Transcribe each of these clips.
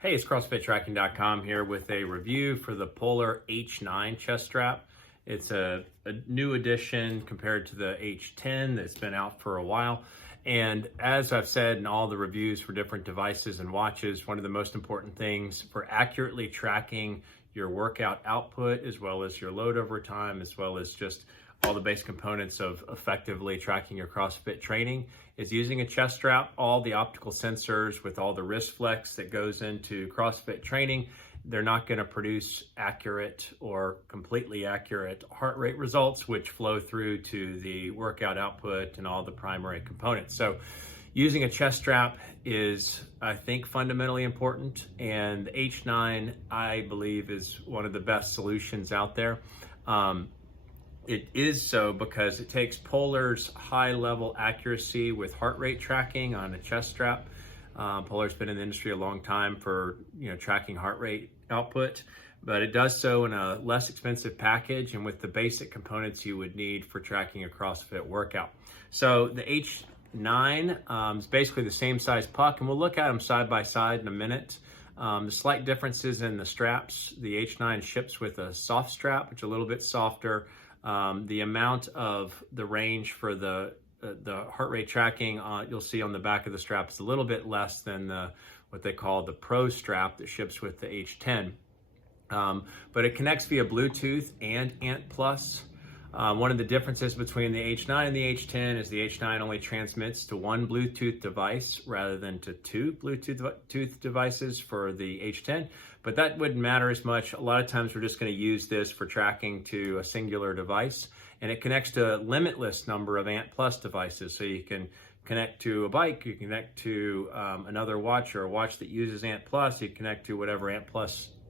Hey, it's CrossFitTracking.com here with a review for the Polar H9 chest strap. It's a new addition compared to the H10 that's been out for a while. And as I've said in all the reviews for different devices and watches, one of the most important things for accurately tracking your workout output, as well as your load over time, as well as just all the base components of effectively tracking your CrossFit training, is using a chest strap. All the optical sensors with all the wrist flex that goes into CrossFit training, they're not going to produce accurate or completely accurate heart rate results, which flow through to the workout output and all the primary components. So using a chest strap is, I think, fundamentally important, and the H9, I believe, is one of the best solutions out there. It is so because it takes Polar's high-level accuracy with heart rate tracking on a chest strap. Polar's been in the industry a long time for tracking heart rate output, but it does so in a less expensive package and with the basic components you would need for tracking a CrossFit workout. So the H9 is basically the same size puck, and we'll look at them side by side in a minute. The slight differences in the straps: the H9 ships with a soft strap, which is a little bit softer. The amount of the range for the heart rate tracking you'll see on the back of the strap is a little bit less than what they call the Pro strap that ships with the H10. But it connects via Bluetooth and ANT+. One of the differences between the H9 and the H10 is the H9 only transmits to one Bluetooth device rather than to two Bluetooth devices for the H10, but that wouldn't matter as much. A lot of times we're just going to use this for tracking to a singular device, and it connects to a limitless number of ANT+ devices. So you can connect to a bike, you can connect to another watch, or a watch that uses ANT+, you can connect to whatever ANT+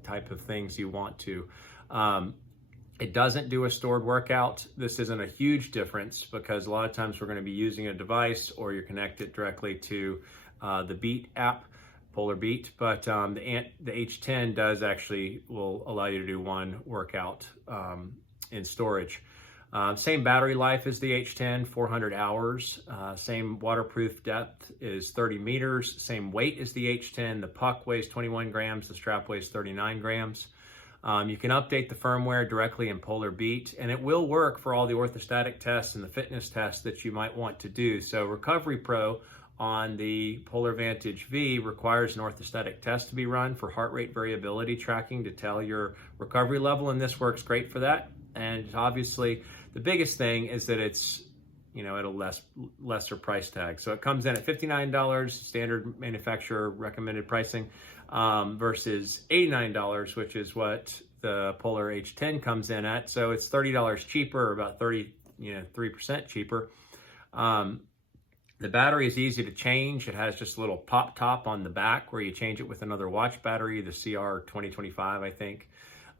type of things you want to. It doesn't do a stored workout. This isn't a huge difference because a lot of times we're going to be using a device, or you're connected directly to the Beat app, Polar Beat. But the H10 will allow you to do one workout in storage. Same battery life as the H10, 400 hours. Same waterproof depth is 30 meters. Same weight as the H10. The puck weighs 21 grams. The strap weighs 39 grams. You can update the firmware directly in Polar Beat, and it will work for all the orthostatic tests and the fitness tests that you might want to do. So Recovery Pro on the Polar Vantage V requires an orthostatic test to be run for heart rate variability tracking to tell your recovery level, and this works great for that. And obviously, the biggest thing is that it's at a lesser price tag. So it comes in at $59, standard manufacturer recommended pricing, versus $89, which is what the Polar H10 comes in at. So it's $30 cheaper, or about 3% cheaper. The battery is easy to change. It has just a little pop top on the back where you change it with another watch battery, the CR 2025, I think.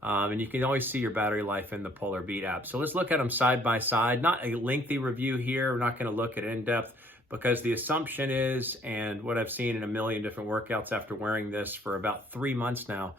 And you can always see your battery life in the Polar Beat app. So let's look at them side by side. Not a lengthy review here. We're not going to look at in-depth, because the assumption is, and what I've seen in a million different workouts after wearing this for about 3 months now,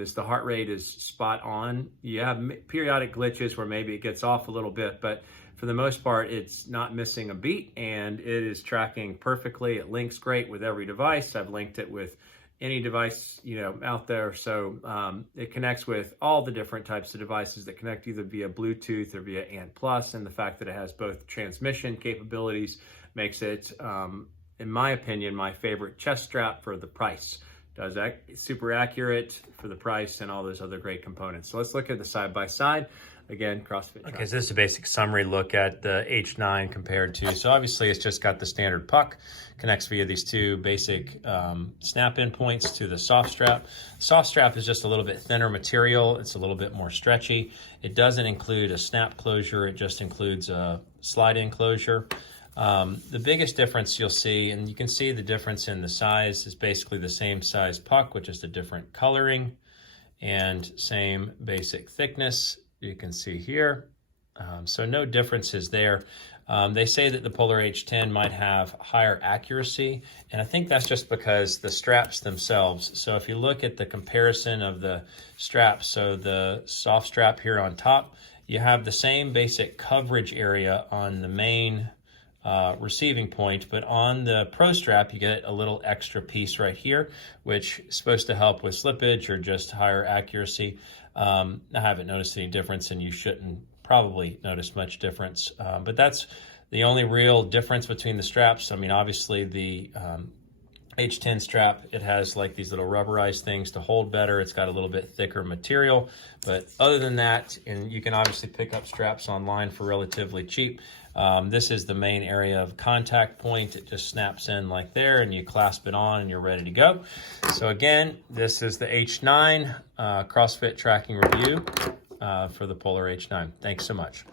is the heart rate is spot on. You have periodic glitches where maybe it gets off a little bit, but for the most part, it's not missing a beat, and it is tracking perfectly. It links great with every device. I've linked it with any device out there. So it connects with all the different types of devices that connect either via Bluetooth or via ANT+, and the fact that it has both transmission capabilities makes it, in my opinion, my favorite chest strap for the price. Does that super accurate for the price and all those other great components. So let's look at the side by side. Again, CrossFit. Okay, so this is a basic summary look at the H9 compared to, so obviously it's just got the standard puck, connects via these two basic snap-in points to the soft strap. Soft strap is just a little bit thinner material. It's a little bit more stretchy. It doesn't include a snap closure. It just includes a slide-in closure. The biggest difference you'll see, and you can see the difference in the size, is basically the same size puck with just a different coloring and same basic thickness. You can see here. So no differences there. They say that the Polar H10 might have higher accuracy, and I think that's just because the straps themselves. So if you look at the comparison of the straps, so the soft strap here on top, you have the same basic coverage area on the main receiving point. But on the Pro strap, you get a little extra piece right here, which is supposed to help with slippage or just higher accuracy. I haven't noticed any difference, and you shouldn't probably notice much difference. But that's the only real difference between the straps. I mean, obviously the H10 strap, it has like these little rubberized things to hold better. It's got a little bit thicker material, but other than that, and you can obviously pick up straps online for relatively cheap. This is the main area of contact point. It just snaps in like there, and you clasp it on and you're ready to go. So again, this is the H9 CrossFit tracking review for the Polar H9. Thanks so much.